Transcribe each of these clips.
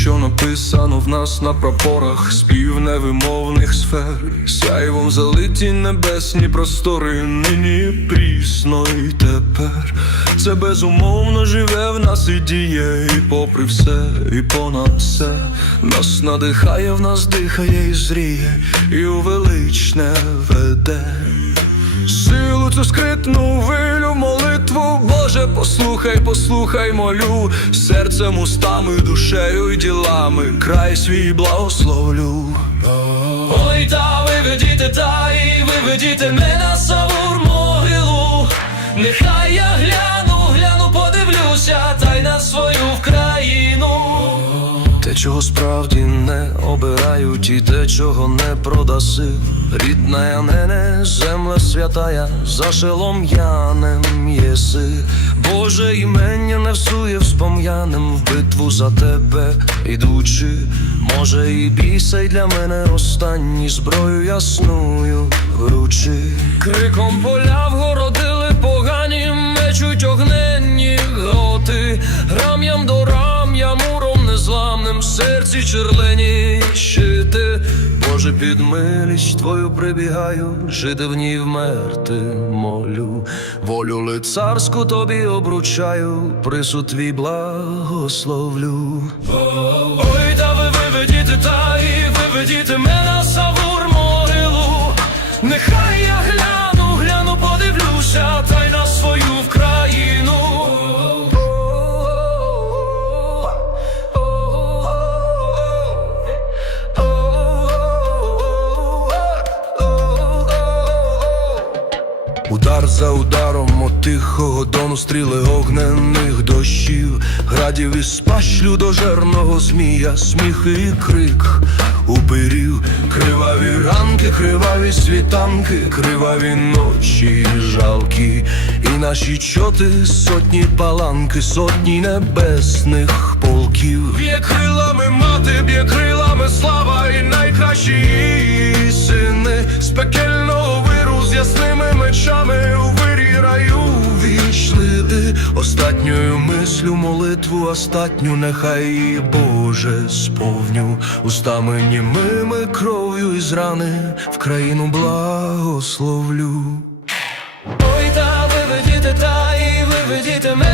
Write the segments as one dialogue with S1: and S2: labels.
S1: що написано в нас на прапорах, спів невимовних сфер, сяйвом залиті небесні простори, нині прісно і тепер. Це безумовно живе в нас і діє, і попри все, і понад все. Нас надихає, в нас дихає і зріє, і у величне веде. Силу цю скритну вилю, молитву, Боже, послухай, послухай, молю, серцем, устами, душею і ділами, край свій благословлю.
S2: Ой, та виведіте, та і виведіте мене на Савур могилу. Нехай
S1: чого справді не обирають, і те, чого не продаси. Рідна я нене, земля святая, за шелом янем єси. Боже імення не всує вспом'яним в битву за тебе ідучи. Може, і бійся й для мене останні зброю ясною вручи.
S2: Криком поля вгородили серці черлені щити.
S1: Боже, під милість твою прибігаю, жити в ній вмерти молю, волю лицарську тобі обручаю, прису твій благословлю.
S2: Ой, та ви виведіте, та і виведіте мене
S1: Удар за ударом. От тихого дону стріли огненних дощів, градів із пащлю до жерного змія, сміх і крик упирів, криваві ранки, криваві світанки, криваві ночі жалкі, і наші чоти сотні паланки, сотні небесних полків.
S2: Б'є крилами мати, б'є крилами слава і найкращі сини. З
S1: остатньою мислю молитву, остатню нехай її Боже сповню устами німими кров'ю із рани в країну благословлю.
S2: Ой, та виведіте, та і виведіте мене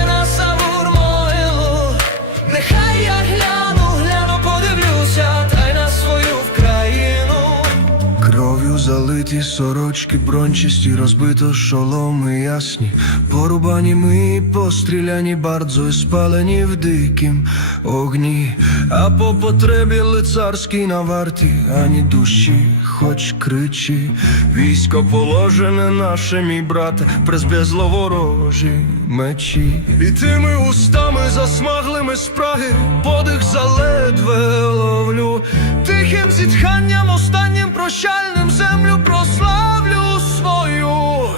S1: залиті сорочки брончисті, розбито шоломи ясні, порубані ми, постріляні бардзо, і спалені в дикім огні, а по потребі лицарській на варті, ані душі, хоч кричи, військо положене наше, мій брате, призбезло ворожі мечі. І тими устами засмаглими спраги, подих заледве ловлю, тихим зітханням останнім прощальним землю прославлю свою.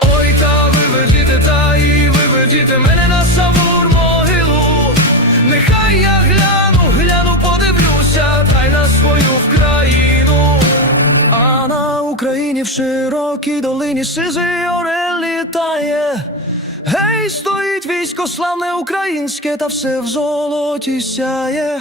S2: Ой, та виведіте, та і виведіте мене на Савур могилу. Нехай я гляну, гляну, подивлюся, та й на свою вкраїну.
S1: А на Україні в широкій долині сизий орел літає. Гей, стоїть військо славне українське, та все в золоті сяє.